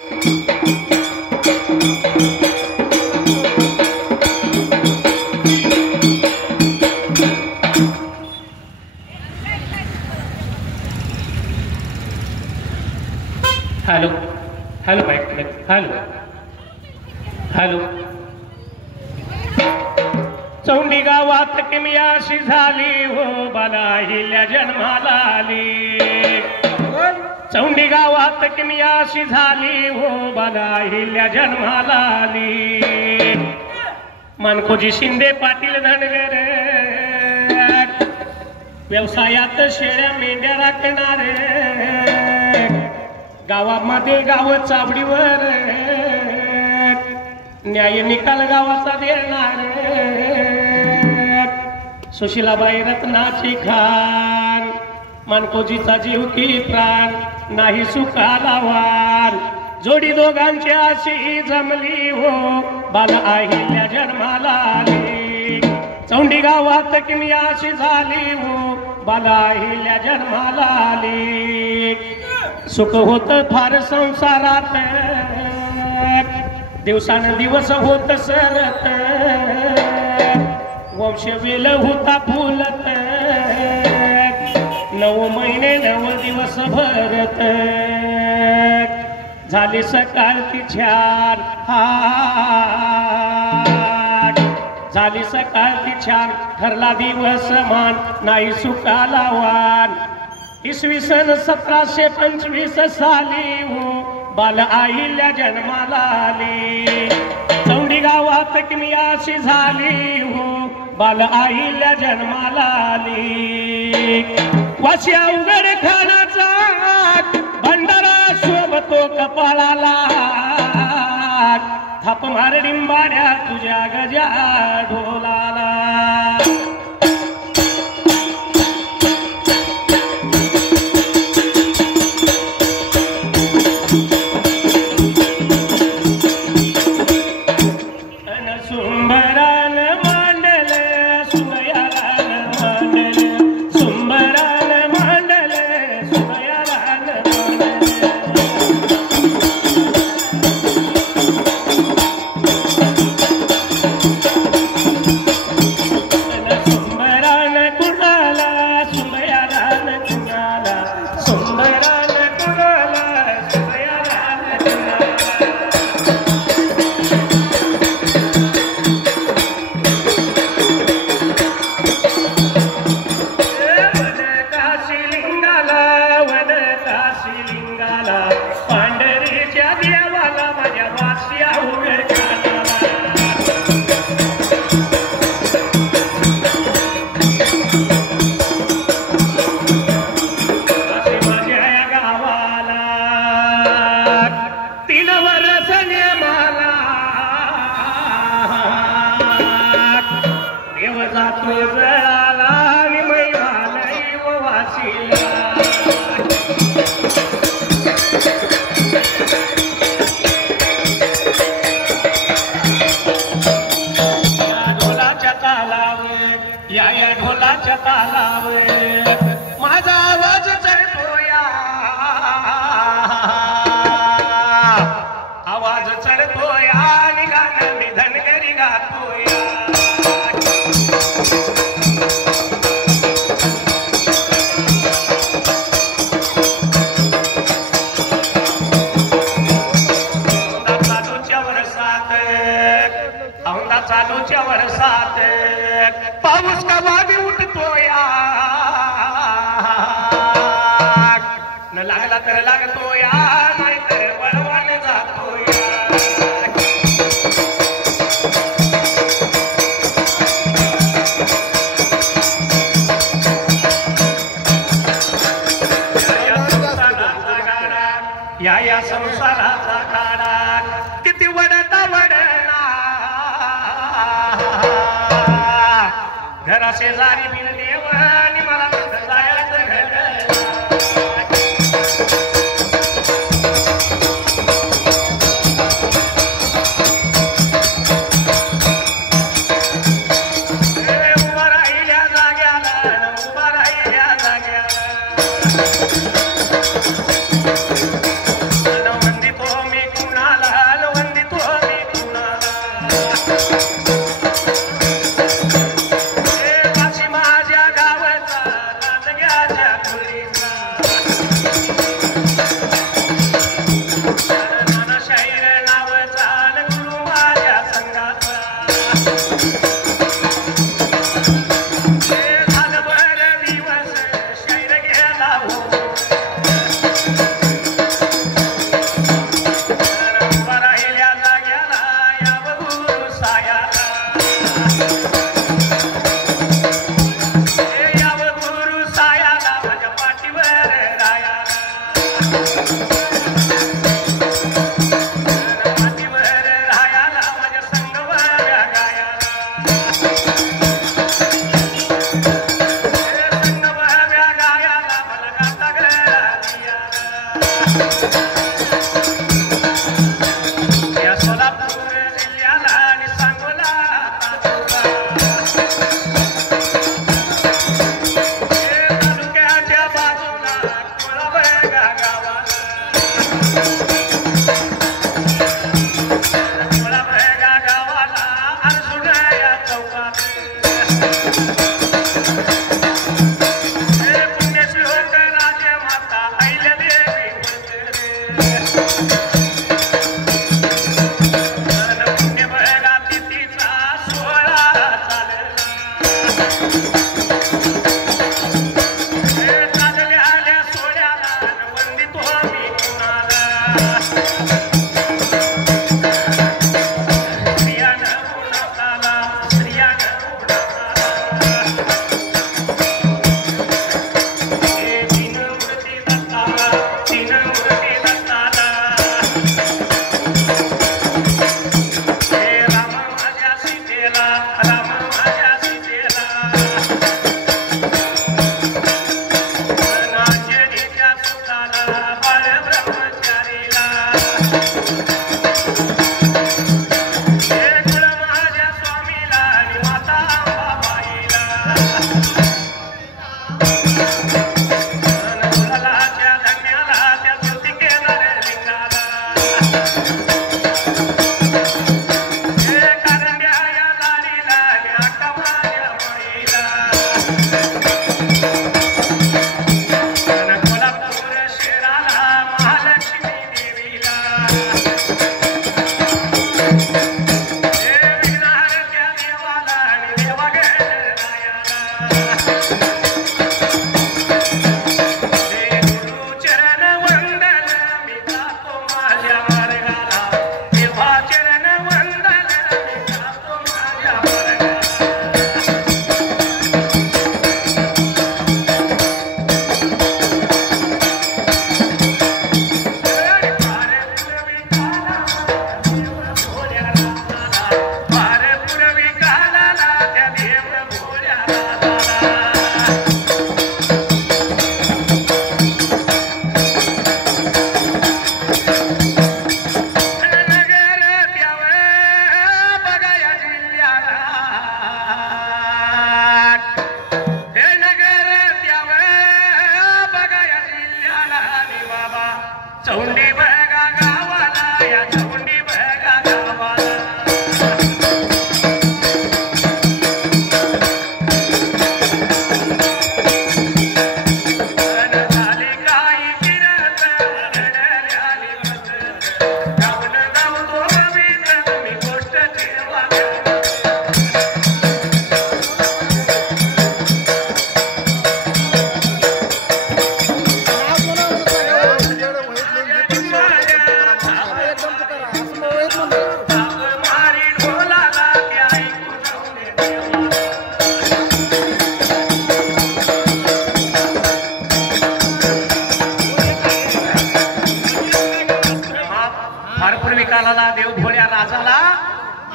Hello hello बाईक hello hello Chaundi गावात किमयाशी झाली हो बाला हिल्या जन्माला आली चौंडी गावात किमयाशी झाली हो बाला हिल्या जन्माला आली मानकोजी शिंदे पाटील धनगर व्यवसायात शेळ्या मेंढ्या राखणारे गावामध्ये गाव चावडीवर न्याय निकाल गावाचा देणार सुशीलाबाई रत्नाची खान मानकोजीचा जीव की प्राण नाही सुखाला वार जोडी दोघांची अशी जमली हो बाला अहिल्या जन्माला आली चौंडी गावात किमयाशी झाली हो बाला अहिल्या जन्माला आली सुख होत फार संसारात दिवसांदिवस होत सरत वंश वेल होता फुलत 9 महिने 9 दिवस भरत झाली सकाळ ती छान झाली सकाळ ती छान ठरला दिवस मान नाही सुखाला वान इसवी सन 1725 साली हो बाला अहिल्या जन्माला आली चौंडी गावात किमयाशी झाली हो बाला अहिल्या जन्माला आली वाशी अवघड खानाचा भंडारा शोभतो कपाळाला थाप मार डिंबाड्या तुझ्या गजा ढोलाला चालूच्या वर्षात पाऊस कवाबी उठतो या न लागला तर लागतो या नाही तर बळवाने जातो या संसाराचा काढा किती वडता वडना घरा शेजारी बिल देव आणि मला जायचं घर उभा राहिल्या जाग्याला उभा राहिल्या जाग्याला मंदी तो मी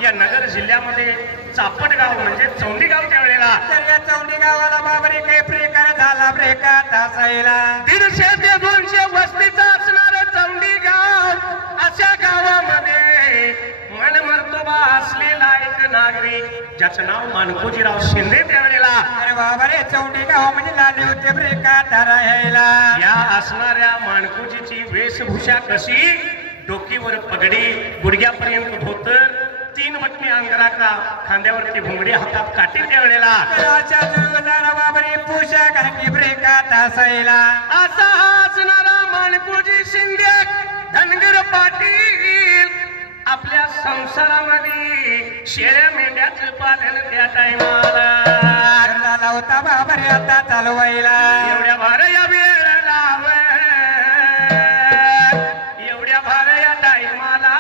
या नगर जिल्ह्यामध्ये चापटगाव म्हणजे चौंडी गाव त्या वेळेला चौंडी गावाला बाबरी काही प्रकार झाला ब्रेकात असायला 150 ते 200 वस्तीचा असणार चौंडी गाव अशा गावामध्ये मनमर्तोबा असलेला एक नागरिक ज्याचं नाव माणकोजीराव शिंदे त्यावेळेला. अरे बाबरे चौंडी गाव म्हणजे लाली होते ब्रेकात राहायला. या असणाऱ्या माणकोजीची वेशभूषा कशी, डोकीवर पगडी, गुडघ्यापर्यंत धोतर, 3 बटणी अंगराका, खांद्यावरती घुंगडी, हातात काठी त्यावेळेला. बाबरी पोशाख की ब्रेकात असायला. असा हा असणारा माणकोजी शिंदे धनगर पाटील आपल्या संसारामध्ये शेळ्या मेंढ्याचं पालन त्या टायमाला होता बाबरे आता चालवायला. एवढ्या भार या वेळेला एवढ्या भार या टायमाला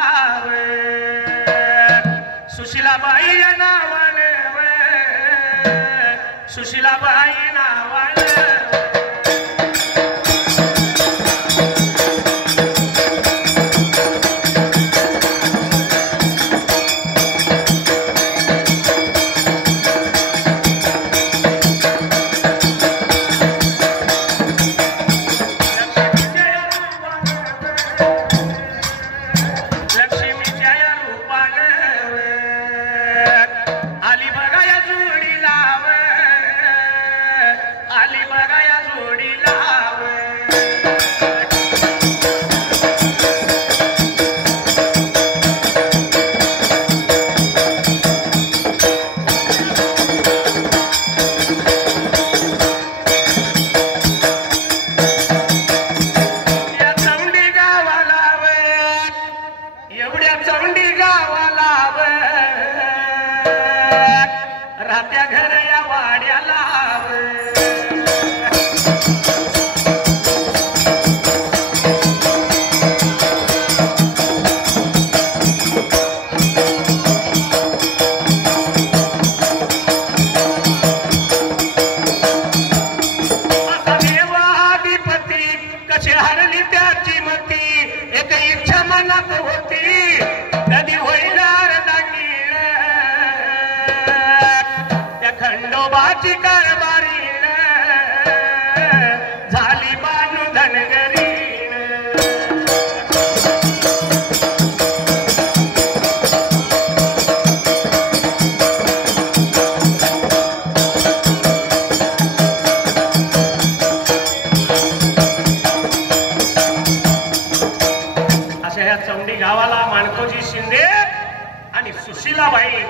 सुशीलाबाई या नावाने सुशीलाबाई नावाने त्या चौंडी गावाला माणकोजी शिंदे आणि सुशीलाबाई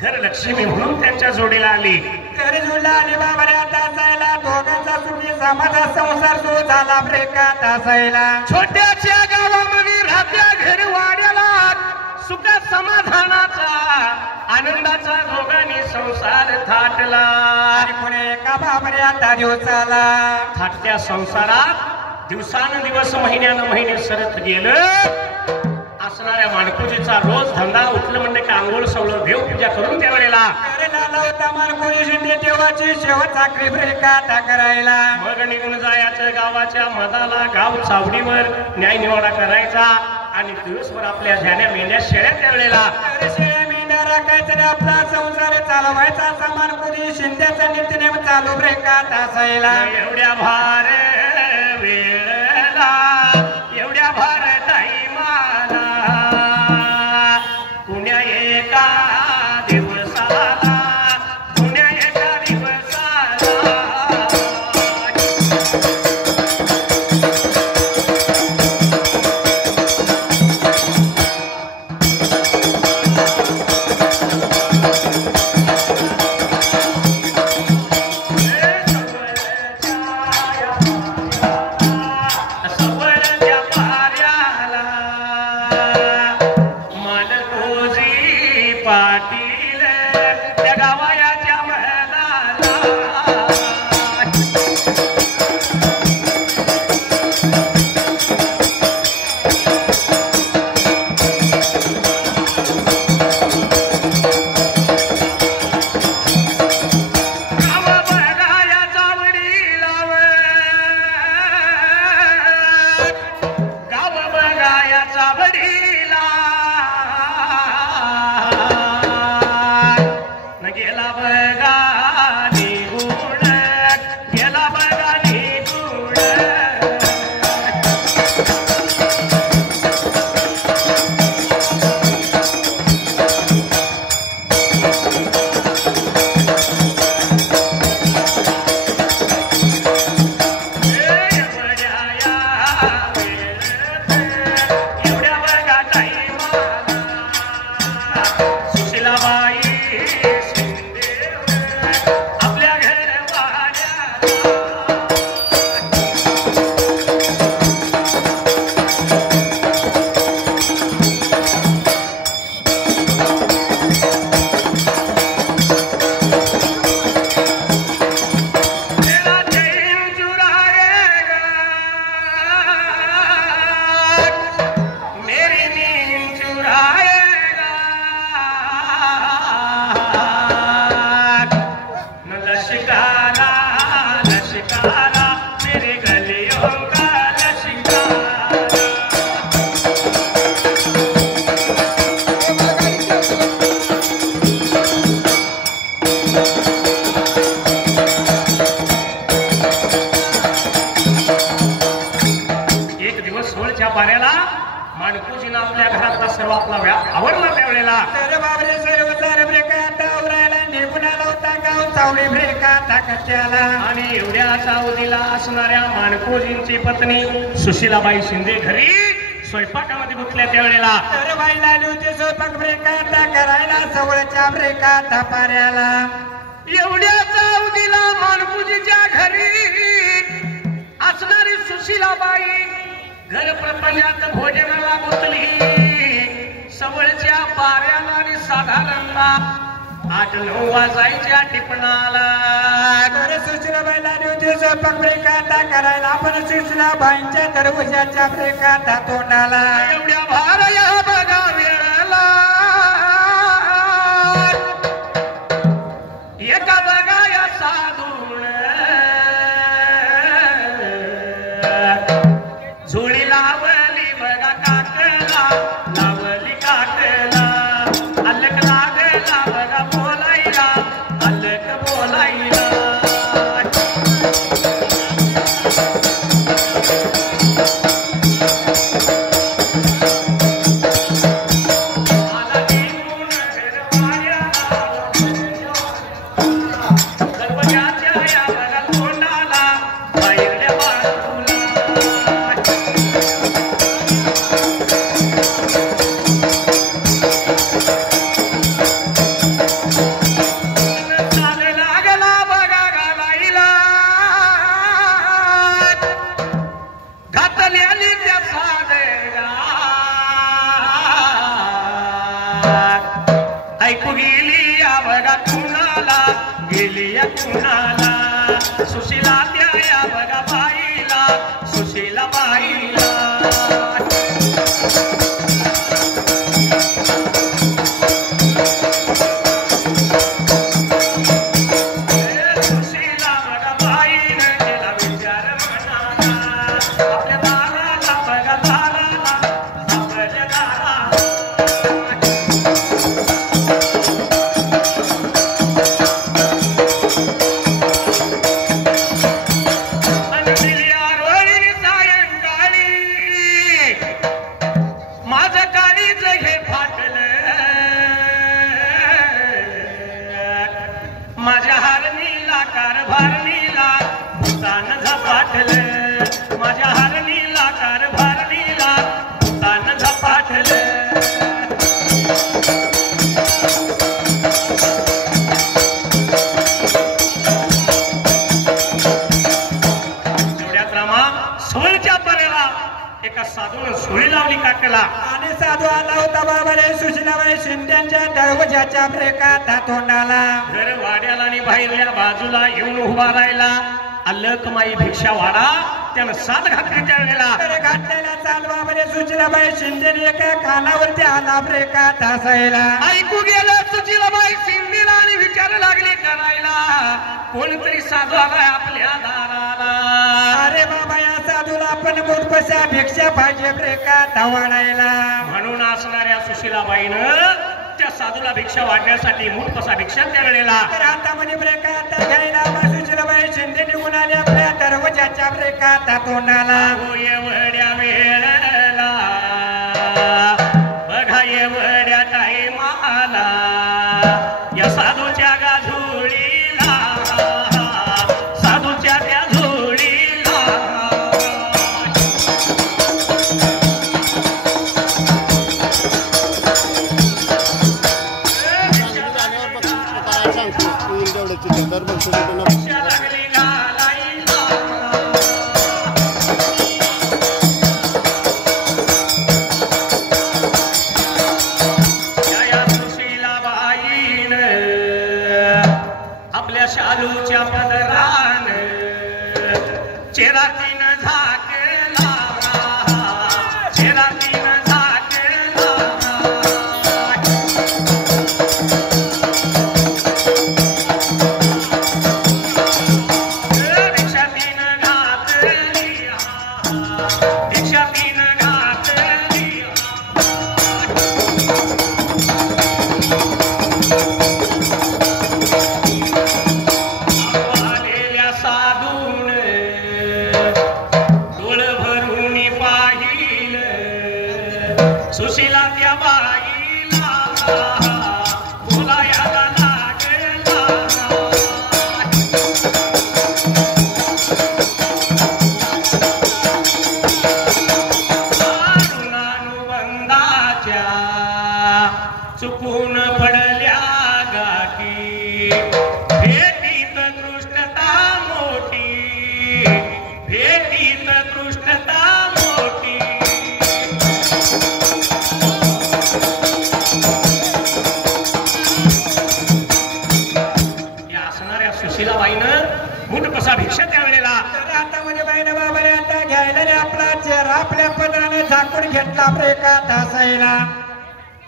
घर लक्ष्मी म्हणून त्यांच्या जोडीला आली. घरी जोडला आली बाबऱ्या तासायला दोघांचा सुखी समाजा संसार सुरू झाला ब्रेकात असायला. छोट्याच्या गावामध्ये राहत्या घर वाड्याला सुख समाधानाचा आनंदाचा दोघांनी संसार थाटला. आणि पुणे एका बाबऱ्या दिवसाला थाटत्या संसारात दिवसानुदिवस महिन्यानं महिने सरत गेलं. असणाऱ्या माणकोजीचा रोज धंदा उठलं म्हणजे का आंघोळ सवळं देवपूजा करून त्यावेळेला होता माणकोजी शिंदे देवाची शेवट साखरी ब्रेकात करायला. मग निघून जायचं गावाच्या मधाला गाव चावडीवर न्याय निवाडा करायचा आणि दिवसभर आपल्या ध्यान्या मेंढ्या शेळ्या त्यावेळेला शेळ्या मेंढ्या राखायचा आपला संसार चालवायचा. असा माणकोजी शिंद्याचा नित्यनेम चालू ब्रेकात असायला. एवढ्या भार वेळेला एवढ्या भार टाईमाला पुण्या एका दिवसाला पुण्या एका दिवसाला पाटील त्या गावाच्या महलाला गाव बघायचा वडीला गाव बघायचा वडीला गेला बघा निगुण गेला बघा निगुण एवढ्या बघा टाईमाला सुशीलाबाई पाऱ्याला माणकोजीनं आपल्या घरातला सर्व आपला आवडला त्यावेळेला बाबरे सर्व सार ब्रेकात आवरायला निघून आला होता गाव चावडी ब्रेकात कट्याला. आणि एवढ्या चावडीला असणाऱ्या माणकोजींची पत्नी सुशीलाबाई शिंदे घरी स्वयंपाकामध्ये गुंतल्या त्यावेळेला तर बाईला आली होती स्वयंपाक ब्रेकात करायला सवळच्या ब्रेकात पाऱ्याला. एवढ्या चावडीला माणकोजीच्या घरी असणारी सुशीलाबाई घर प्रपंचात भोजनाला गुंतली. सवळच्या पाऱ्याला आणि साधारणला 8-9 वाजायच्या टिपणाला. तर सुशीलाबाईला होती स्वयंपाक ब्रेकात करायला पण सुशीलाबाईंच्या दरवाजाच्या ब्रेकात तोंडाला. एवढ्या भार या बघा वेळाला एका बघा या साधून झोळी लावली बघा काकला लावली काकला अलक लागला बघा बोलायला अलक बोलायला. ऐकू गेली या बघा कुणाला, गेली या कुणाला, सुशीला त्या या बघा बाईला, सुशीला बाईला. सुशीला बघा बाईनं केला विचार मनाला, आपल्या दाराला बघा दाराला, आपल्या दाराला. माझ्या हरणीला कारभारणीला भूतान झपाटलं, माझ्या हरणीला कारभारणीला भूतान झपाटलं. एवढ्यात रामा सोळच्या परेला एका साधून सोळी लावली काकला, आणि साधू आला होता बाबारे सुशीलाबाई शिंद्यांच्या दरवाजाच्या ब्रेकात तोंडाला. घर वाड्याला आणि बाहेरल्या बाजूला येऊन उभा राहिला. अलकमाई भिक्षा वाडा त्यानं साथ घातल्याच्या वेळेला घातलेला चाल बाबारे सुशीलाबाई शिंदेने एका कानावरती आला ब्रेकात हसायला. ऐकू गेलं सुशीलाबाई शिंदेला आणि विचार लागले करायला, कोणतरी साधू आलाय आपल्या दाराला. अरे बाबा या साधूला आपण मोठपशा भिक्षा पाहिजे ब्रेकात वाढायला. म्हणून असणाऱ्या सुशीलाबाईनं त्या साधूला भिक्षा वाढण्यासाठी मोठपसा भिक्षा त्या वेळेला तर हातामध्ये ब्रेकात घ्यायला सुशीलाबाई शिंदे निघून आले आपल्या दरवाजाच्या ब्रेकात तोंडाला. एवढ्या वेळेला बघा एवढ्या टाईमाला या साधूच्या गाझोळीला, साधूच्या त्या झोळीला भिक्षा लागली घालायला. या सुशीलाबाईनं आपल्या शालूच्या पदरान चेरातीनं झाकेला, चेरातीनं झाकेला. दीक्षातीनं घातली, दीक्षातीनं घातली. आलेल्या साधून डोळ भरून पाहिलं सुशीला त्या बाईला, बोलायला लागला. अनुबंधाच्या चुकून पडल्या गाठी, भेटीत दृष्टता मोठी, भेटीत दृष्टता मोठी. या असणाऱ्या सुशीलाबाईनं मोठपसा भिक्षा त्या वेळेला तर हातामध्ये बाईनं बाबाने आता घ्यायला आणि आपला चेहरा आपल्या पदराने झाकून घेतला ब्रेकात हसायला.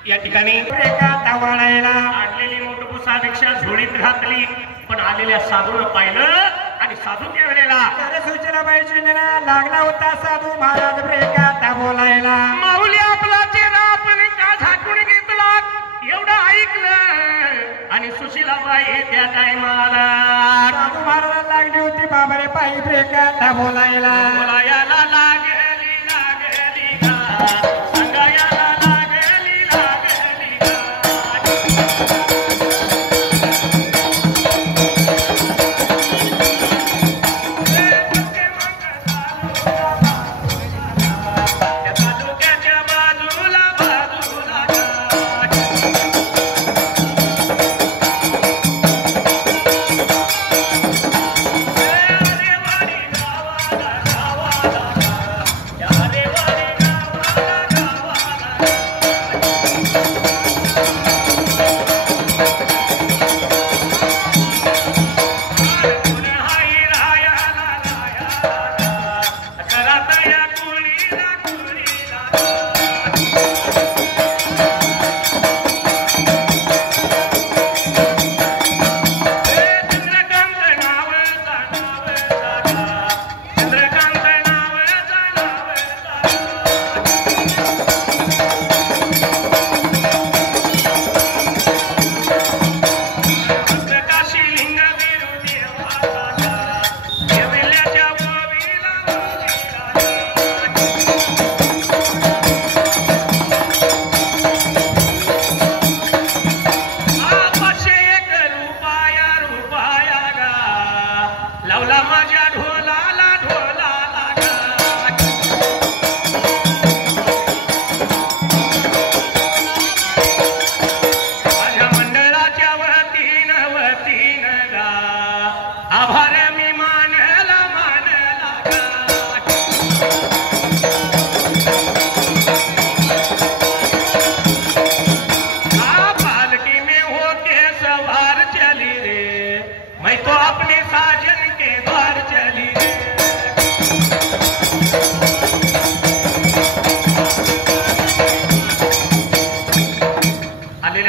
या ठिकाणी ब्रेकात वाढायला. आडलेली मोठपुसा भिक्षा झोळीत घातली, पण आलेल्या साधून पाहिलं आणि साधू त्या वेळेला तर सुशीलाबाई शिंदेना लागला होता साधू महाराज ब्रेकात बोलायला. माऊली आपला चेहरा आपण का झाकून घेतला एवढं ऐकलं आणि सुशीलाबाई त्या टायमाला साधू महाराज लागली होती बाबारे पायी ब्रेकात बोलायला. बोलायला लागली लागली गा, सांगायला लागली लागली गा. त्या तालुक्याच्या बाजूला बाजूला गा.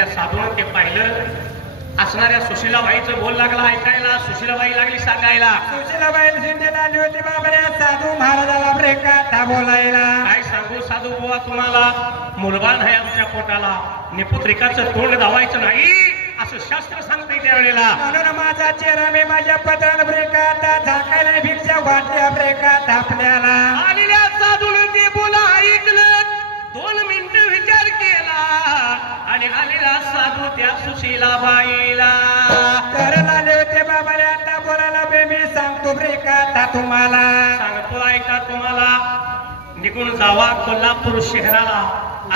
असलेल्या साधून ते पाहिलं. असणाऱ्या सुशीलाबाईचं बोल लागला ऐकायला. सुशीलाबाई लागली सांगायला. सुशीलाबाई शिंदेला आली होती बाबऱ्या साधू महाराजाला कथा बोलायला. काय सांगू साधू बुवा तुम्हाला, मुलबाळ नाही आमच्या पोटाला, निपुत्रिकाचं तोंड धावायचं नाही असं शास्त्र सांगते त्यावेळेला. म्हणून माझा चेहरा मी माझ्या पत्राला कथा झाकायला भिक्षा वाटल्या कथा आपल्याला. आलेल्या साधून ते बोला ऐकलं. 2 मिनिटं विचार केला आणि आलेला साधू त्या सुशीलाबाईला. तर आले होते बाबाने आता बोलायला मी सांगतो कथा तुम्हाला. सांगतो ऐका तुम्हाला. निघून जावा कोल्हापूर शहराला.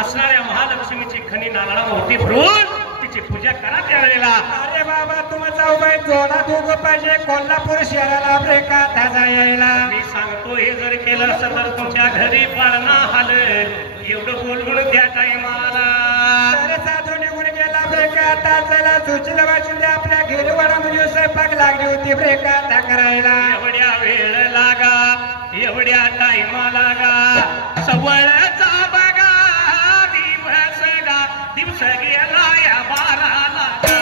असणाऱ्या महालक्ष्मीची खणी नारळाभोवती भरून तिची पूजा करा त्यावेळेला. अरे बाबा तुमचा उभय जोडा दोघं पाहिजे कोल्हापूर शहराला कथा जायला. मी सांगतो हे जर केलं असं तर तुमच्या घरी पाळणा हालेल. एवढं बोलून त्या टाइमाला साधू निघून गेला कथा चला. सुशीलाबाई शिंदे आपल्या घेरवाडामध्ये स्वयंपाक लागली होती कथा करायला. एवढ्या वेळ लागा, एवढ्या टाइमा लागा, सवळचा बघा दिवस गा, दिवस गेला या 12 लागा.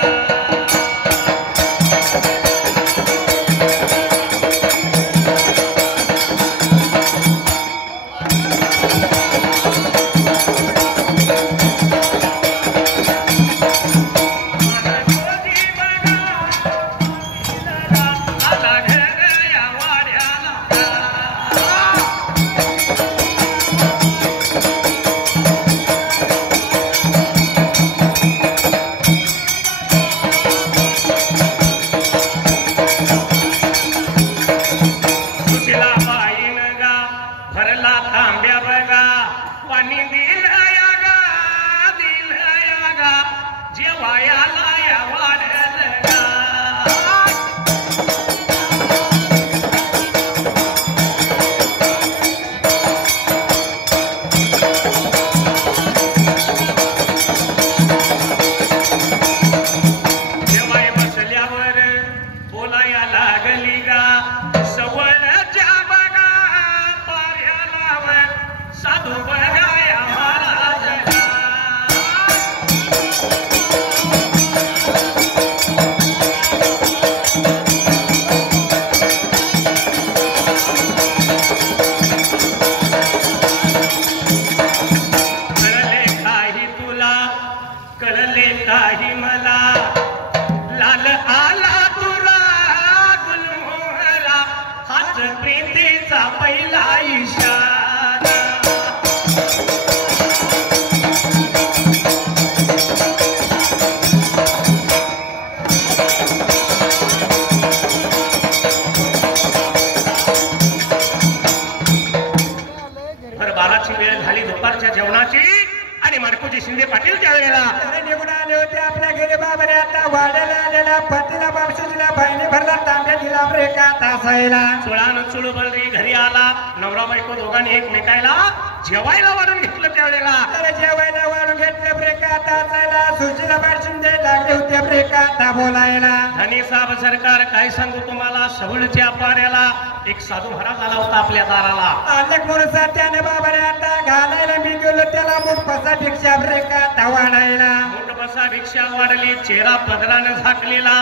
शिंदे पाटील त्यावेळेला निघून आले होते आपल्या घरी बाबाने. आता वाड्याला आलेला पतीला बापशीला बहिणी भरला तांब्या दिला कथा असायला. चुळान चुळ बळी घरी आला. नवरा बायको दोघांनी एकमेकायला जेवायला वाढून घेतलं त्यावेळेला. तर जेवायला वाढून घेतलं कथा असायला. सुशीलाबाई शिंदे लागले होते कथा बोलायला. धनी साहेब सरकार काय सांगू तुम्हाला, सवळच्या पाऱ्याला एक साधू महाराज आला होता आपल्या दाराला. अनेक म्हणून त्याने बाबाने आता घालायला मी गेलो त्याला मुठ बसा भिक्षा कथा वाढायला. मुठ बसा भिक्षा वाढली. चेहरा पदराने झाकलेला.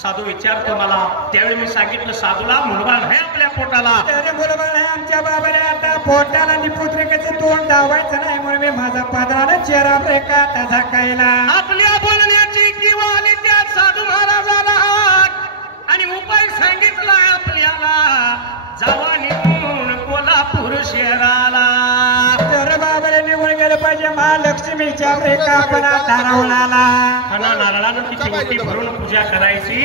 साधू विचारतो मला. त्यावेळी मी सांगितलं साधूला मुलबाळ आहे आपल्या पोटाला. अरे मुलबाळ आहे आमच्या बाबाने. आता पोटाला निपुत्रिकेचं तोंड धावायचं नाही म्हणून मी माझा पदराने चेहरा कथा झाकायला. आपल्या बोलण्याची किंवा आली त्या साधू महाराजाला आणि उपाय सांगितला आपल्याला. जावा निघून कोल्हापूर शहराला. तर बाबाने निघून गेलं पाहिजे महालक्ष्मीच्या कथा ठरवणाला. खना नारळानं तिची ओटी भरून पूजा करायची.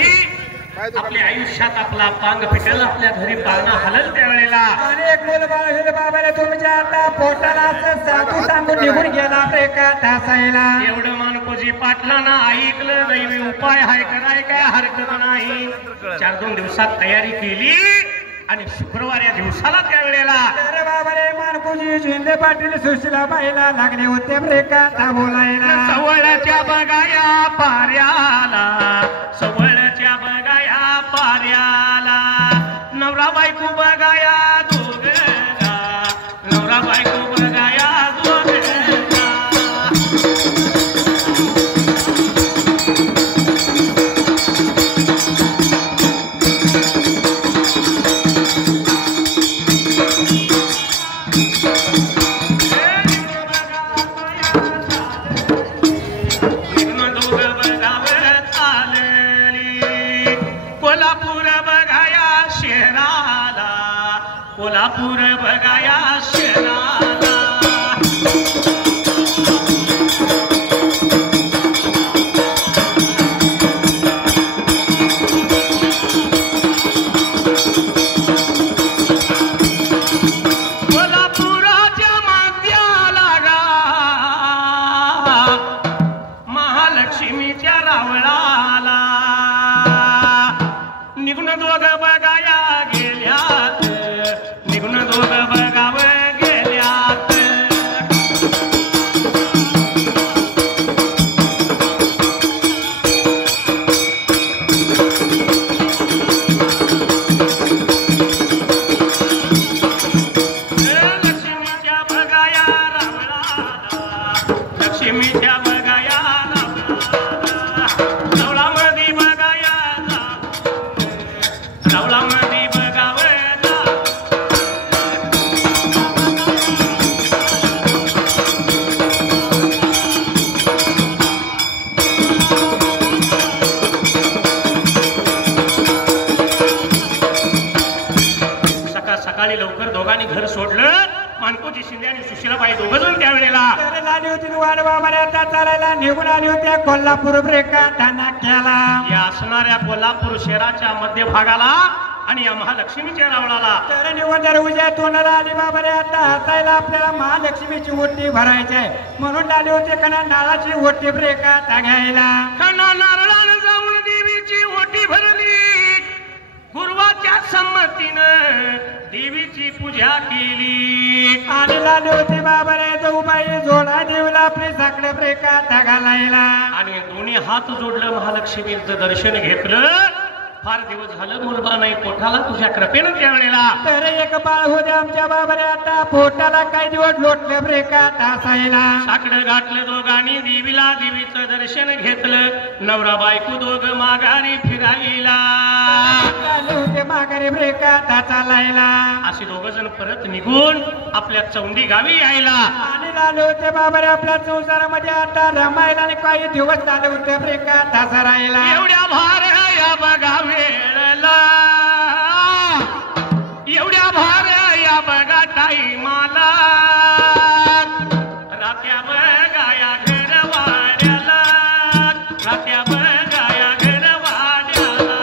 आपल्या आयुष्यात आपला पांग फिटेल. आपल्या घरी पाळणा हलल त्यावेळेला. अनेक मुलबाळ बाबाने तुमच्या आता पोटाला असं साधू सांगून निघून गेला कथा असायला. एवढं मानकोजी पाटलांना ऐकलं. दैवी उपाय हाय कराय काय हरकत नाही. 4-2 दिवसात तयारी केली आणि शुक्रवार या दिवसाला त्यावेळेला तर बाबाने मानकोजी शिंदे पाटील सुशीलाबाईला लागले होते कथा बोलायला. सवळच्या बघाया पाऱ्याला, सवळच्या बघाया पाऱ्याला, नवरा बायको बघाया दोघा, नवरा बायको बघाया दोघा. कोल्हापूर बघाया शहराला कोल्हापुराच्या माथ्याला गा महालक्ष्मीच्या रावळाला निघून दोघं बघाया गेल्यात निघून दोघं बघाव गेल्यात लक्ष्मीच्या बघाया रावळाला लक्ष्मीच्या बघाया रावळाला रावळामध्ये बघाया रावळामध्ये बघावं सकाळी लवकर दोघांनी घर सोडलं मानकोजी शिंदे आणि सुशीलाबाई दोघ जण त्यावेळेला तर आली होती वाढवा मर्यादा चालायला निघून आली होत्या कोल्हापूर ब्रेका केला या असणाऱ्या कोल्हापूर शहराच्या मध्यभागाला आणि या महालक्ष्मीच्या रावळाला तर निघून जर उद्या तोंडाला आली बाबा रे आता हसायला आपल्याला महालक्ष्मीची ओटी भरायची आहे म्हणून आली होती कना नाळाची ओटी ब्रेका घ्यायला कना नारळानं जाऊन देवीची ओटी भरली गुरुवाच्या संमतीनं देवीची पूजा केली आणि लाली होती बाबा रे तो बाई जोडा देवीला आपली साकडे ब्रेका घालायला आणि दोन्ही हात जोडलं महालक्ष्मीचं दर्शन घेतलं फार दिवस झालं मुलगा नाही पोटाला तुझ्या कृपेनं त्यावेळेला तर एक बाळ होते आमच्या बाबाने आता पोटाला काही दिवस लोटले ब्रेका असायला साकडं घातलं दोघांनी देवीला देवीचं दर्शन घेतलं नवरा बायको दोघं माघारी फिरायला होते माघारी ब्रेका चालायला असे दोघ जण परत निघून आपल्या चौंडी गावी यायला आणि लाले होते बाबारे आपल्या संसारामध्ये आता रमायला आणि काही दिवस झाले होते ब्रेका राहायला एवढ्या भार या बघा वेळला एवढ्या भार या बघा टाईमाला रात्या बघाया घर वाड्याला रात्या बघाया घर वाड्याला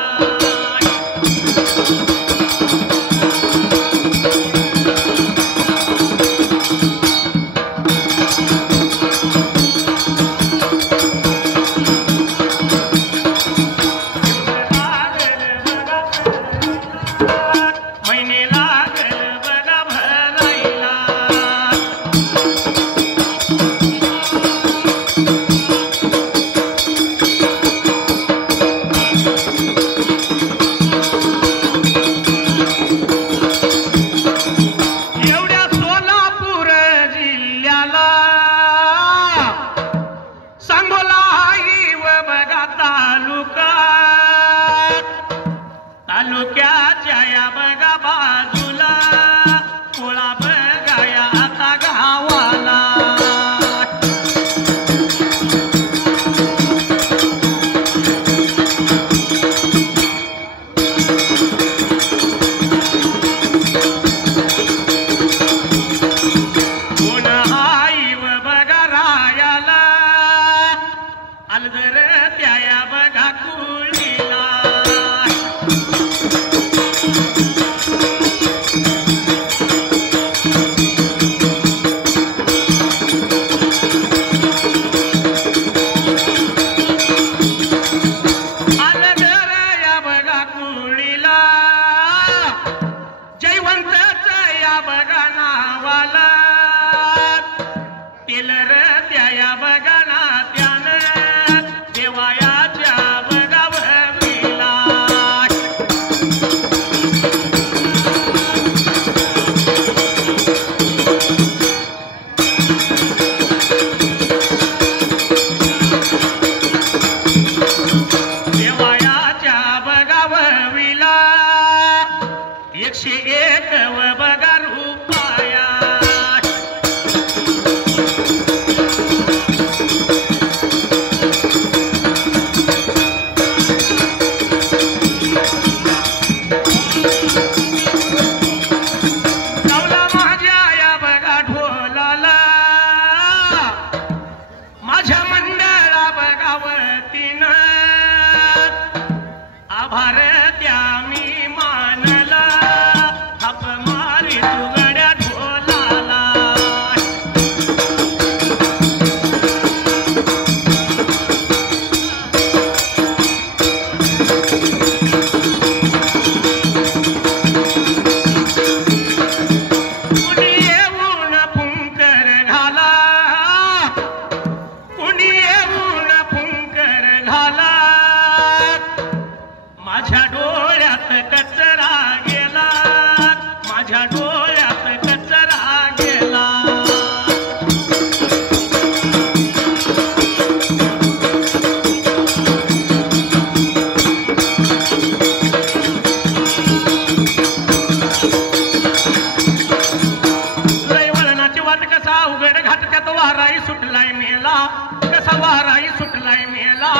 वाराई सुटलाय मेला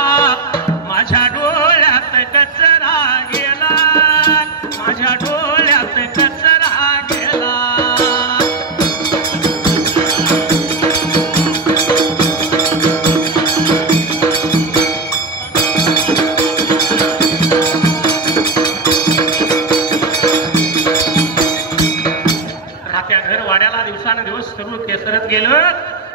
माझ्या डोळ्यात कचरा गेला माझ्या डोळ्यात कचरा गेला रात्या घर वाड्याला दिवसानुदिवस सर्व केसरत गेलं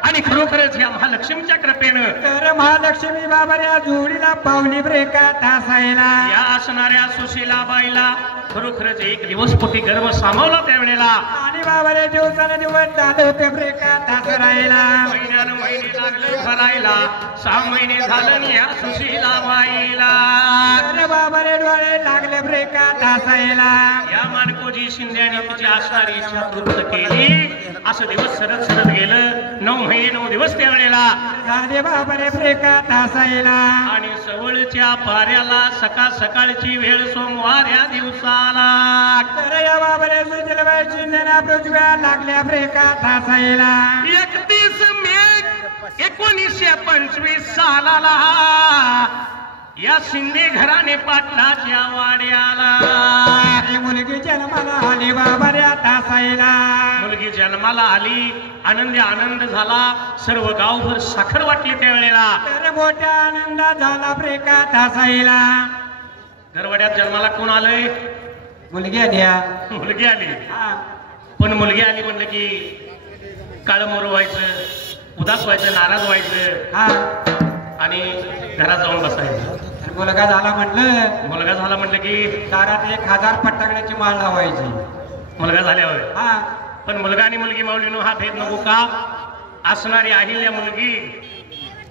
आणि खरोखरच या महालक्ष्मीच्या कृपेनं तर महालक्ष्मी बाबा जोडीला पावली ब्रेका तासायला या असणाऱ्या सुशीलाबाईला खरोखरच एक दिवस पोटी गर्भ सामावला त्यावेळेला आणि बाबारे दिवसाने दिवस झाले होते ब्रेका तास राहिला महिन्यानं महिने लागले भरायला 6 महिने झालं या सुशीलाबाईला तर बाबारे डोळे लागले ब्रेका तासायला या मानकोजी शिंद्याने तिची असणारी इच्छा तृप्त केली असं दिवस सरत सरत गेलं 9 महिने 9 दिवस त्यावेळेला झाले बाबारे ब्रेका तासायला आणि सवळच्या पाऱ्याला सकाळ सकाळची वेळ सोमवार या दिवसाला तर या बाबारे सुजलबाई शिंदेना पृथ्व्या लागल्या ब्रेका तासायला 31 मे 1925 सालाला या शिंदे घराने पाटलाच्या वाड्याला मुलगी जन्माला आली बाबाऱ्या तासायला मुलगी जन्माला आली आनंदी आनंद झाला सर्व गावभर साखर वाटली त्यावेळेला तर मोठ्या आनंदात झाला ब्रेका तासायला घरवाड्यात जन्माला कोण आलंय मुलगी आली मुलगी आली पण मुलगी आली म्हणलं की काळमोर व्हायचं उदास व्हायचं नाराज व्हायचं आणि घरात जाऊन बसायचं मुलगा झाला म्हटलं की दारात 1000 फटाकड्याची माळ लावायची मुलगा झाल्यावर पण मुलगा आणि मुलगी माऊलीनो हा भेद नको का असणारी अहिल्या मुलगी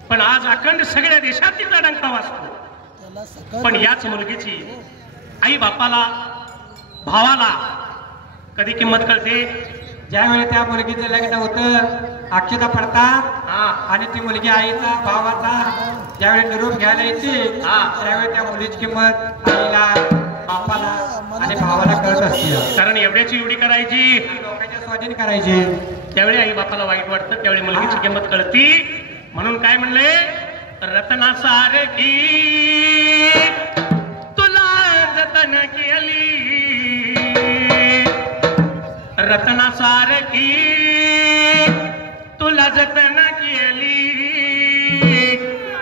पण आज अखंड सगळ्या देशात तिचा डंका वाजतो पण याच मुलगीची आई बापाला भावाला कधी किंमत कळते ज्यावेळी त्या मुलगीचं लग्न होतं अक्षता पडतात आणि ती मुलगी आईचा भावाचा ज्यावेळी निरोप घ्यायला येते त्यावेळी त्या मुलीची किंमत आईला बापाला आणि भावाला कळत असते कारण एवढ्याची एवढी करायची लोकांच्या स्वाधीन करायची त्यावेळी आई बापाला वाईट वाटतं त्यावेळी मुलगीची किंमत कळती म्हणून काय म्हणले रत्नासारखी तुला जतन केली रत्नासारखी तुला जतन केली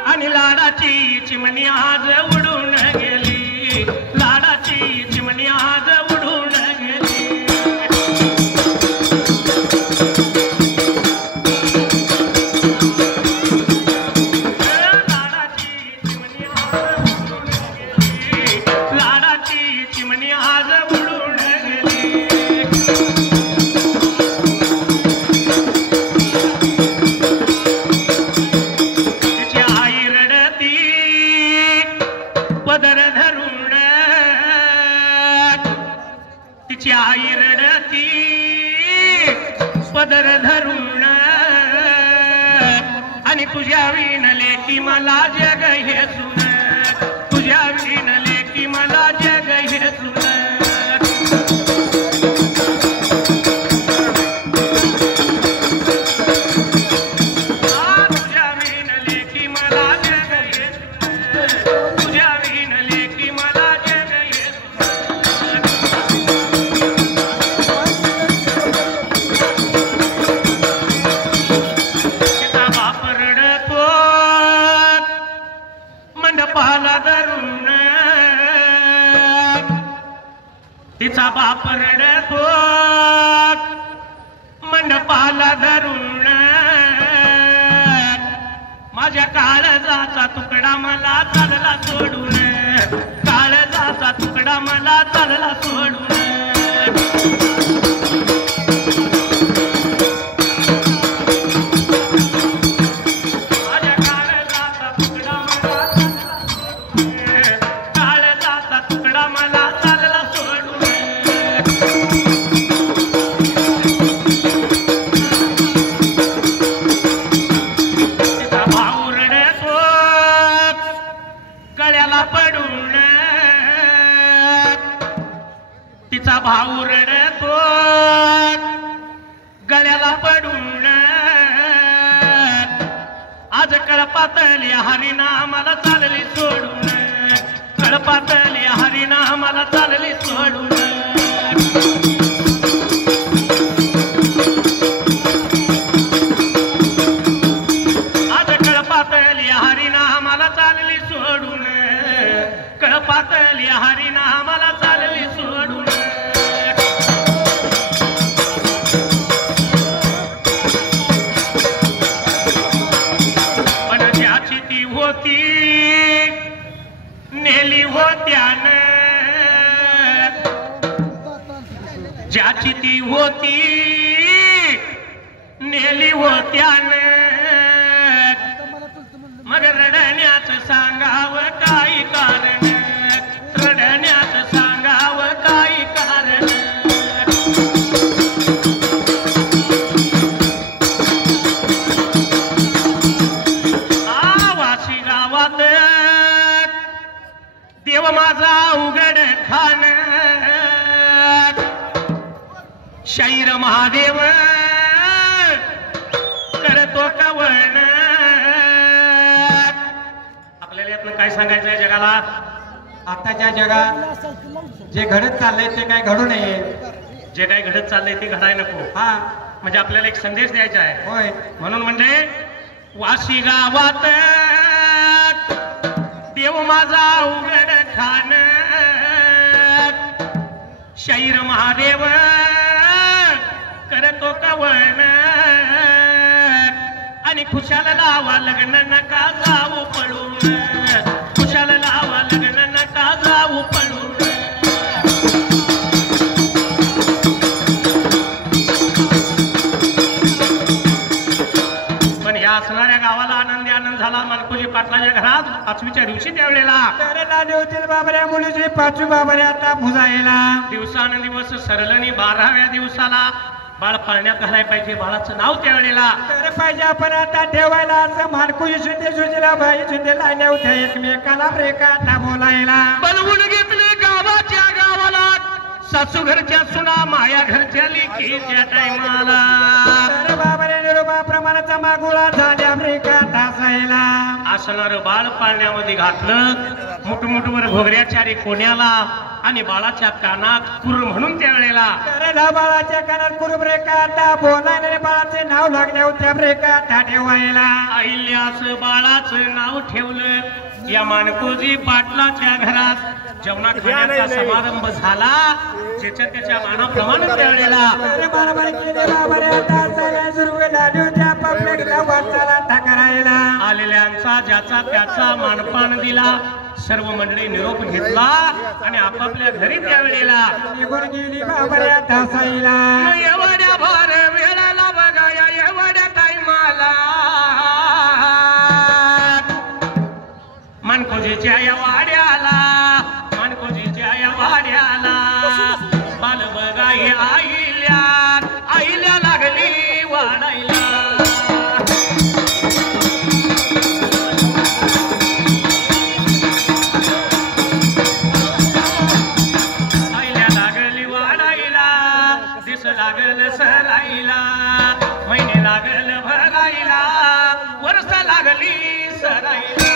आणि लाडाची चिमणी आज उडून गेली लाडाची चिमणी आज उडून गेली लाडाची चिमणी आज उडून गेली लाडाची चिमणी आज उडून गेली पदर धरून तिची आई रडती पदर धरून आणि तुझ्या विणले की मला जग हे सुन तुझ्या विणले की मला जग हे सुन तिचा बाप रडतो मंडपाला धरून माझ्या काळजाचा तुकडा मला चालला सोडून काळजाचा तुकडा मला चालला सोडून कळपातली हरिनामाला चालली सोडून कळपातली हरिनामाला चालली सोडून आज कळपातली हरिनामाला चालली सोडून कळपातली हरिनामाला चालली सोडून पण ज्याची ती होती नेली होत्यानं ज्याची ती होती नेली होत्यानं मग रडण्याचं सांगावं काही कारण रडण्याचं सांगावं काही कारण वाशी गावात देव माझा उघड खान शाहीर महादेव करतो कवण आपल्याला यातनं काय सांगायचं आहे जगाला आताच्या जगात जे घडत चाललंय ते काय घडू नये जे काय घडत चाललंय ते घडायला नको हा म्हणजे आपल्याला एक संदेश द्यायचा आहे होय म्हणून म्हणजे वाशी गावात देव माझा उघड खान शाहीर महादेव करतो कवण आणि खुशाला लावा लग्न नका जाऊ पळून खुशाला लावा लग्न नका जाऊ पळून पण या असणाऱ्या गावाला आनंदी आनंद झाला मानकोजी पाटलाच्या घरात 5वीच्या दिवशी त्यावेळेला होतील बाबऱ्या मुलीची 5वी बाबऱ्या आता भुजायला दिवसानंदिवस सरलनी 12व्या दिवसाला बाळ पाळण्यात घालाय पाहिजे बाळाचं नाव त्यावेळेला तर पाहिजे आपण आता ठेवायला असं मानकुजी शिंदे सुशीला बाई शिंदे लायल्या होत्या एकमेकाला रेखा बोलायला बनवून घेतले गावाच्या गावाला सासू घरच्या सुना माया घरच्या लेकी त्या टायमाला तर बाबऱ्या निरोबा प्रमाणाचा मागोळा झाल्या रेखा तासायला असणार बाळ पाळण्यामध्ये घातलं मुठमुठवर घोगऱ्याच्या कोण्याला आणि बाळाच्या कानात कुर म्हणून त्यावेळेला तर बाळाच्या कानात कुरुब रेखा बोलायला बाळाचे नाव लागल्या होत्या रेखा ठेवायला अहिल्यास बाळाचं नाव ठेवलं या मानकोजी पाटलाच्या घरात जेवणा खाण्याचा समारंभ झाला ज्याच्या त्याच्या मानाप्रमाणे त्यावेळेला आलेल्यांचा ज्याचा त्याचा मानपान दिला सर्व मंडळी निरोप घेतला आणि आपापल्या घरी त्यावेळेला निघून गेली बाबऱ्या तासाईला एवढ्या भार वेळाला बघा या एवढ्या टाईमाला मानकोजीच्या या वाड्याला मानकोजीच्या या वाड्याला बाल बघा हे आईल्या लागली वाडायला लागल सराईला महिने लागल भरायला वर्ष लागली सराईला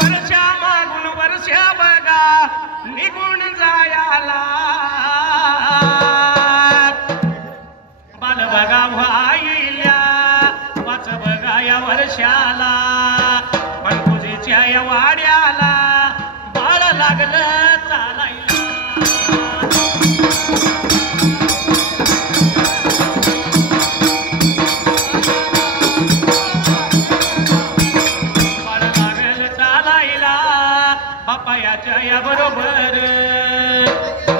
वर्षा मागून वर्षा बघा निघून जायाला बाल बघा व्हाईल्या वाच बघा या वर्षाला या वाड्याला बाळ लागलं चालायला बाळ लागलं चालायला बापायाच्या या बरोबर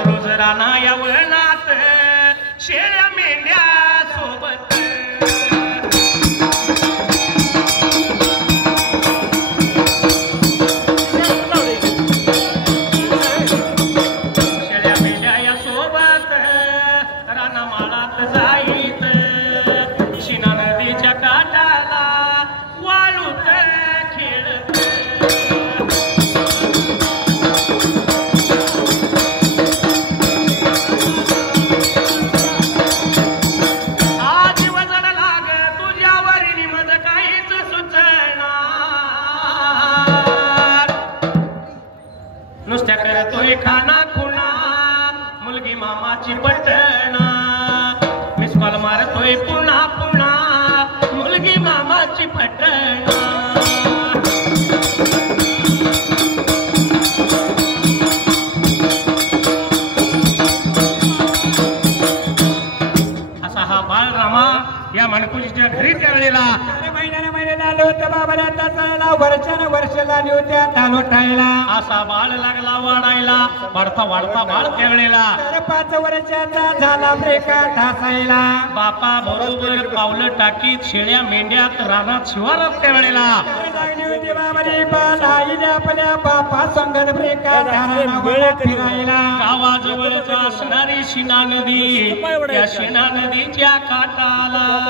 रोज राणा या वनात शेळ्या मेंढ्या सोबत मामाची पटण मिस कॉल मारतोय पुन्हा पुन्हा मुलगी मामाची पटण असा हा बाळरामा या मनकुजीच्या घरी त्यावेळेला महिन्याला आलो होतं बाबाला तासाला वर्षानं वर्षाला होत्या तालोटायला असा बाळ लागला वाढायला वाढता वाढता बाळ त्यावेळेला 5 वर्षाचा झाला ब्रेका ठासायला बापा बरोबर पावलं टाकीत शेळ्या मेंढ्यात रानात शिवारात त्यावेळेला लागली होती बाबाने बाल आईने आपल्या बापा संगत ब्रेका फिरायला गावाजवळच असणारी शिना नदी त्या शिना नदीच्या काठाला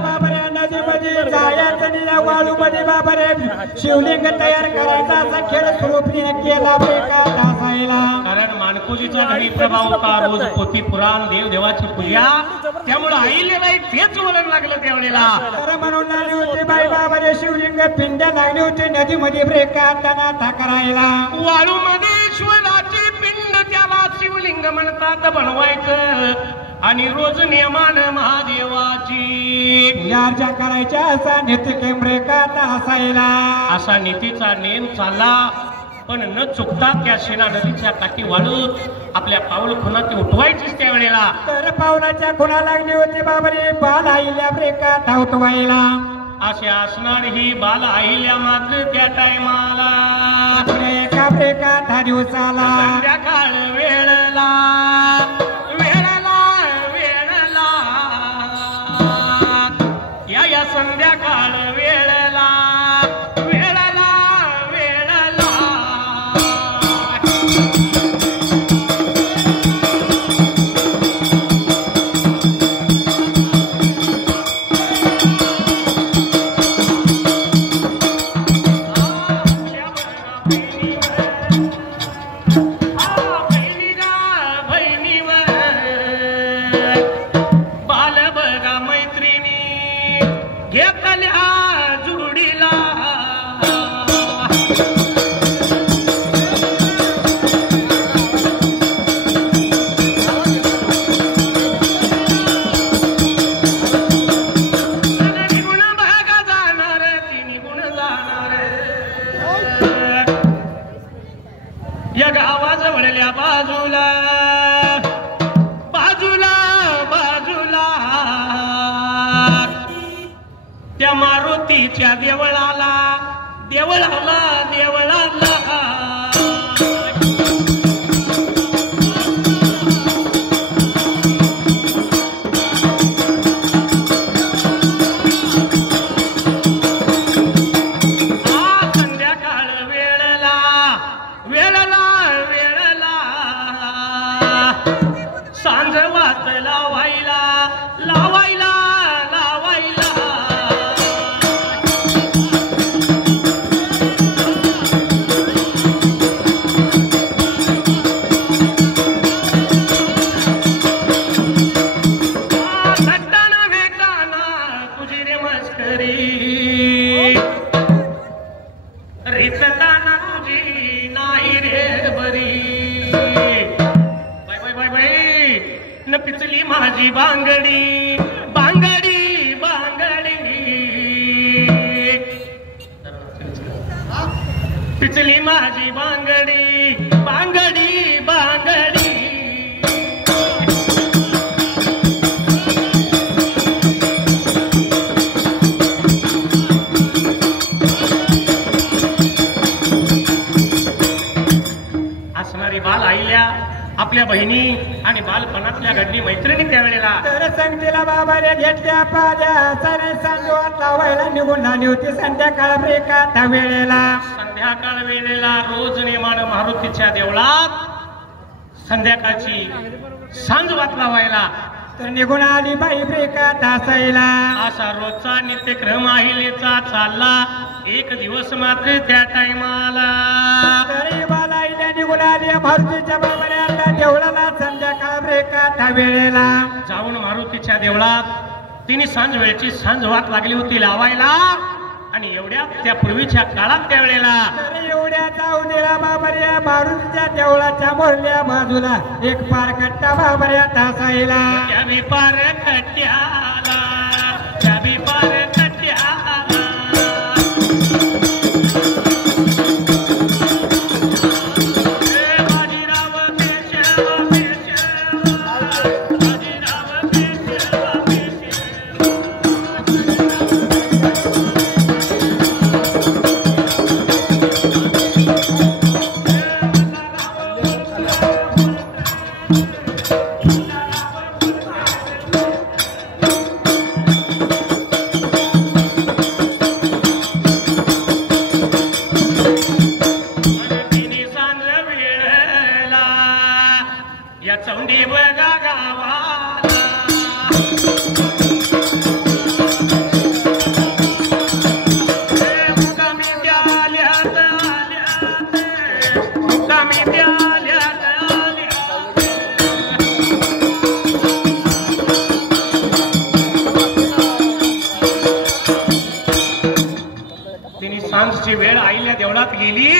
बाबाने नदीमध्ये जायचं या वाळू मध्ये बाबाने शिवलिंग तयार करायचा असा खेळ सुरू केला ब्रेका ठासायला कारण मानकोजीचा घरी प्रभाव होता रोज पोथी पुराण देवदेवाची पूजा त्यामुळे आईले नाही तेच वळण लागलं त्यावेळेला म्हणून लागली होती बाई बाबाने शिवलिंग पिंड्या लागली होती नदीमध्ये ब्रेका त्यांना करायला वाळू मध्ये ईश्वराची पिंड त्याला शिवलिंग म्हणतात बनवायचं आणि रोज नियमान महादेवाची पूजा करायच्या असा नीती ब्रेका असायला असा नीतीचा नेम चालला पण न चुकता त्या शेना नदीच्या काठी वाळूत आपल्या पाऊल खुणा ती उठवायचीच त्यावेळेला तर पावलाच्या खुणा लागली होती बाबाने बाल आईल्या ब्रेका उठवायला असे असणार ही बाल आईल्या मात्र त्या टायमाला एका ब्रेका 10 दिवसाला संध्याकाळ वेळला या संध्याकाळ वेळला त्या मारुतीच्या देवळाला संध्याकाळ वेळला सांज वात लावायला रितताना तुझी नाही रे बरी बाय न पिचली माझी बांगडी पिचली माझी बांगडी असणारी बाल आईल्या आपल्या बहिणी आणि बालपणातल्या घडली मैत्रिणी त्यावेळेला तर संगतीला बाबाने घेतल्या पाल्या सारे सांजवात लावायला निघून झाली होती संध्याकाळ ब्रेका संध्याकाळ वेळेला रोज नेमानं मारुतीच्या देवळात संध्याकाळची सांजवात लावायला तर निघून आली बाई ब्रेका तासायला असा रोजचा नित्यक्रम आहिलेचा चालला एक दिवस मात्र त्या टायमाला तरी बालाईला निघून आली मारुतीच्या बाबाने आता देवळाला संध्याकाळ ब्रेका वेळेला जाऊन मारुतीच्या देवळात तिने सांज वेळेची सांजवात लागली होती लावायला आणि एवढ्या त्या पूर्वीच्या काळात त्यावेळेला एवढ्याच चावडीला बाबऱ्या मारुतीच्या देवळाच्या मोरल्या बाजूला एक पारकट्टा बाबऱ्या तासाईला सांजची वेळ आईल्या देवळात गेली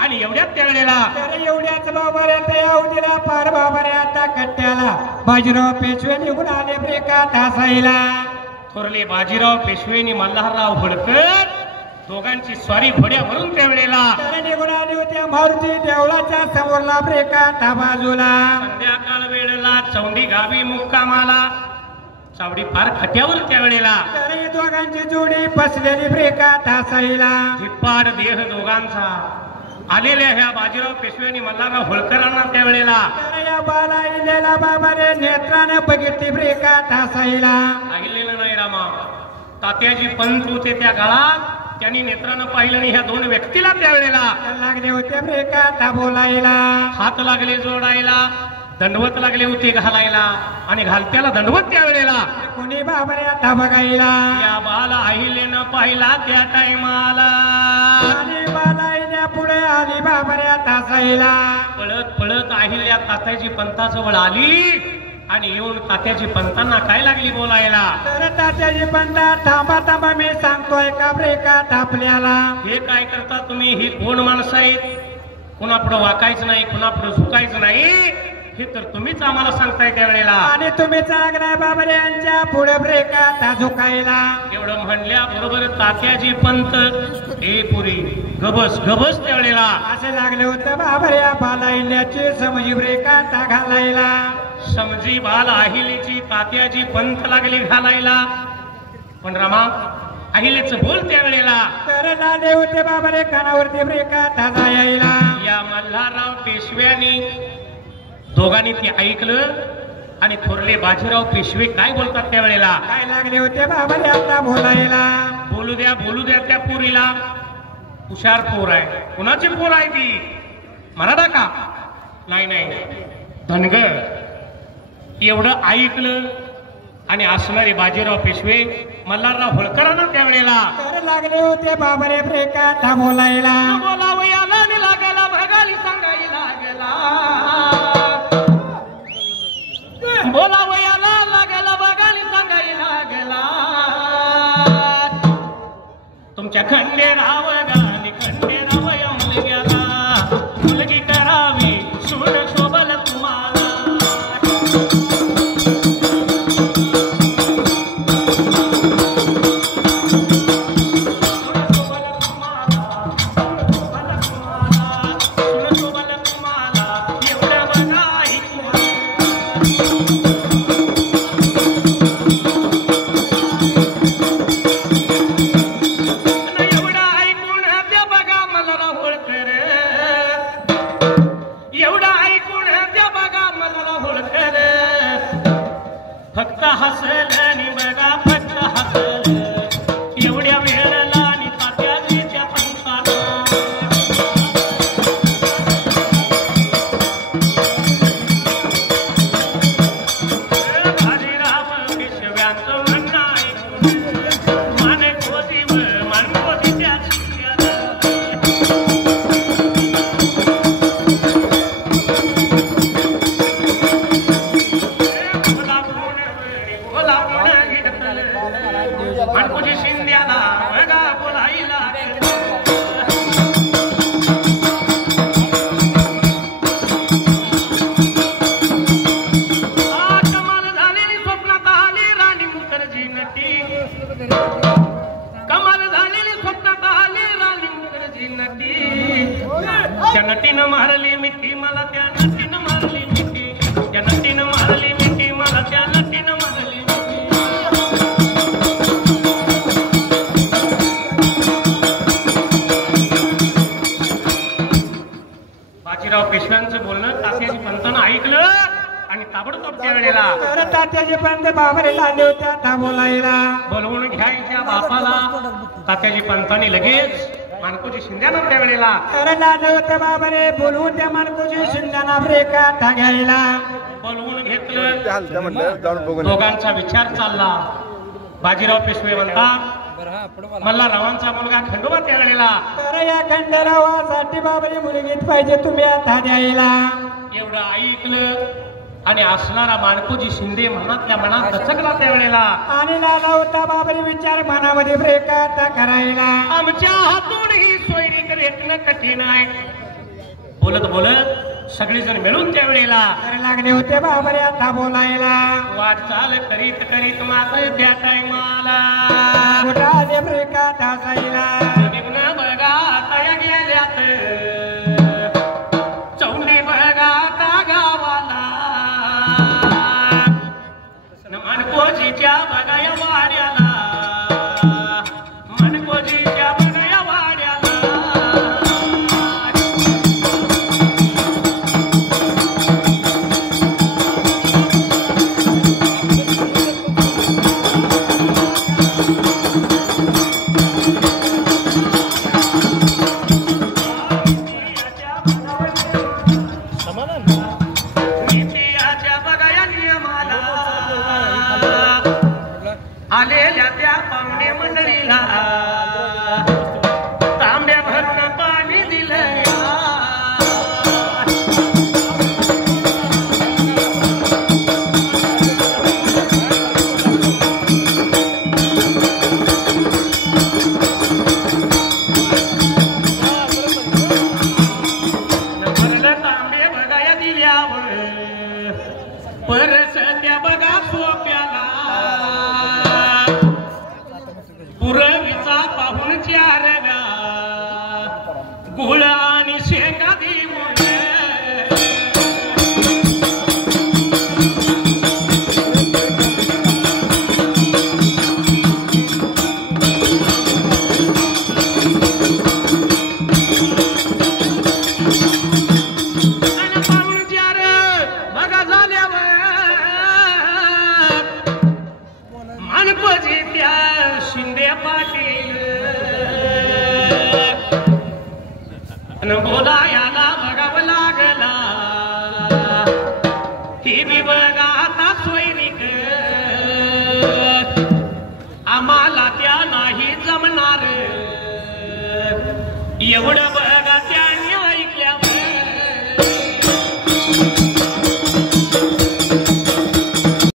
आणि एवढ्यात त्या वेळेला एवढ्याच बाबऱ्या त्या पार बाबऱ्या आता कट्ट्याला बाजीराव पेशवे निघून आले ब्रेका तासाईला थोरले बाजीराव पेशवेनी मल्हारराव होळकर दोघांची स्वारी घोड्यावरून त्या वेळेला निघून आली होत्या मारुती देवळाच्या समोरला ब्रेका ता बाजूला संध्याकाळ वेळेला चौंडी गावी मुक्कामाला चावडी फार खट्यावर त्या वेळेला दोघांची जोडी बसलेली ब्रेका तासाईला धिप्पाड देह दोघांचा आलेल्या ह्या बाजीराव पेशवेनी मल्हारराव होळकरांना त्या वेळेला बाला इलेला बाबाने नेत्राने बघितली ब्रेका तासाईला पाहिलेलं नाही रामा तात्याजी पंत होते त्या काळात त्यांनी नेत्रानं पाहिलं नाही ह्या दोन व्यक्तीला त्या वेळेला लागले होते ब्रेका ता बोलायला हात लागले जोडायला दंडवत लागले होते घालायला आणि घालत्याला दंडवत त्या वेळेला कोणी बाबऱ्या ता बघायला या बाला अहिलेनं पाहिला त्या टाइमाला आणि बाला पुढे आली बाबऱ्या तासाईला पळत पळत अहिल्या तात्याजी पंताजवळ आली आणि येऊन तात्याजी पंतांना काय लागली बोलायला तर तात्याजी पंता थांबा थांबा मी सांगतोय का ब्रेका तापल्याला हे काय करता तुम्ही ही कोण माणसं आहेत कुणापुढं वाकायचं नाही कुणापुढं झुकायचं नाही हे तर तुम्हीच आम्हाला सांगताय त्या वेळेला आणि तुम्हीच लागलाय बाबऱ्यांच्या पुढे ब्रेका ता झुकायला एवढं म्हणल्या बरोबर तात्याजी पंत हे पुरी गबस गबस त्या वेळेला असे लागले होते बाबऱ्या बालाईल्याची समजी ब्रेका ता घालायला समजी बाल अहिलेची तात्याजी पंत लागली घालायला पण रमा अहिलेचं बोल त्या वेळेला तर लाले होते बाबरे कानावरती ब्रेका ता जायला या मल्हारराव पेशव्यांनी दोघांनी ते ऐकलं आणि थोरले बाजीराव पेशवे काय बोलतात त्या वेळेला काय लागले होते बाबरे आता बोलायला बोलू द्या त्या पोरीला हुशार पोर आहे कुणाची पोर आहे ती मराठा का नाही धनगर एवढं ऐकलं आणि असणारे बाजीराव पेशवे मल्हारराव होळकरांना त्या वेळेला तर लागले होते बाबरे ब्रेका ता बोलायला बोलावयाला आणि लागायला भगाली सांगायला गेला बोलावयाला लागायला बघाली सांगायला गेला तुमच्या खंडेराव गाली खंडेराव येऊन गेला मुलगी करावी सूर शोभल तुम्हाला फक्त हसल आणि बघा फक्त हसल एवढ्या वेळेला आणि तात्याजीच्या पंताला बाजीराव पेशव्यांचं म्हणणं ऐकून माने कोजीवर मानकोजीच्या बोला आणि ताबडतोब त्यावेळेला तर तात्याजी पंत बाबारीला आले होते आता बोलायला. बोलवून घ्यायच्या बापाला तात्याजी पंतांनी लगेच मानकोजी शिंद्यानं त्यावेळेला तर आले होते बाबारे बोलवून त्या मानकोजी शिंद्याना ब्रेक आता घ्यायला बोलवून घेतलं. दोघांचा विचार चालला. बाजीराव पेशवे म्हणतात मल्हाररावांचा मुलगा खंडोबा त्यावेळेला तर या खंडरावासाठी बाबारी मुलगीत पाहिजे तुम्ही आता द्यायला. एवढं ऐकलं आणि असणारा मानकोजी शिंदे मनातल्या मनात दचकला त्यावेळेला आणि लाला होता बाबारी विचार मनामध्ये ब्रेक आता करायला. आमच्या हातून ही सोयरी करणं कठीण आहे. बोलत बोलत सगळेजण मिळून त्यावेळेला तर लागले होते बाबारे आता बोलायला. वाटचाल करीत करीत माझं त्या टायमाला कुठे ब्रेक आता जायला. विघ्न बघा आता या गेल्यात चौंडी बघा आता गावाला मनकोजीच्या बघाया वाड्याला मनकोजीच्या बघाया वाड्याला आलेल्या त्या पाहुणे मंडळीला तांब्या भरून पाणी दिलं. भरलं तांबे बघाया दिल्यावर परस त्या बघा सोप्याला पुरवीचा पाहून चार गुळ आणि शेंगा देऊन पाहून चार बघा झाल्यावर मानकोजी त्या शिंदे पाटील बोलायाला बघावं लागला. ही बी बघा आता सोयरीक आम्हाला त्या नाही जमणार एवढं